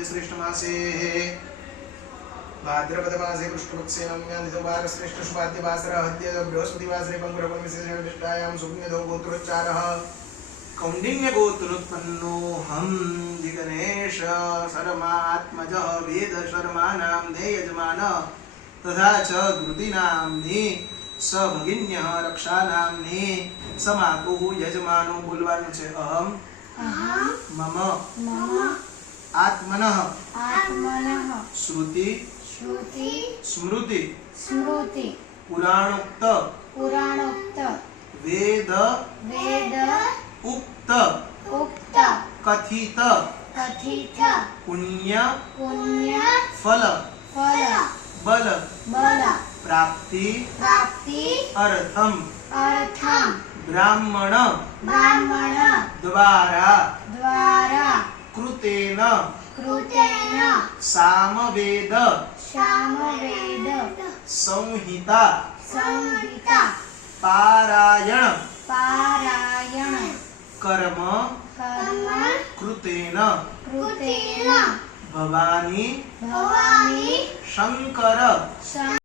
मध्ये श्रेष्ठ मासे भाद्रपद मासे कृष्णपक्षे नम्यादिवार श्रेष्ठ शुभाद्य वासर हत्य बृहस्पति वासरे पंकुरपन विशेषण विष्टायां सुपुण्यदो गोत्रोच्चारः कौंडिन्य गोत्रोत्पन्नो हम दिगणेश शर्मात्मजः वेद शर्मानां यजमान तथा च धृतिनाम्नि स भगिन्यः रक्षानाम्नि स मातुः यजमानो बोलવાનું છે અહમ મમ આત્મનઃ શ્રુતિ સ્મૃતિ પુરાણોક્ત વેદ ઉક્ત કથિત પુણ્ય ફલ બલ प्राप्ति अर्थम ब्राह्मण द्वारा कृतेन सामवेद संहिता पारायण कर्म कृतेन भवानी शंकर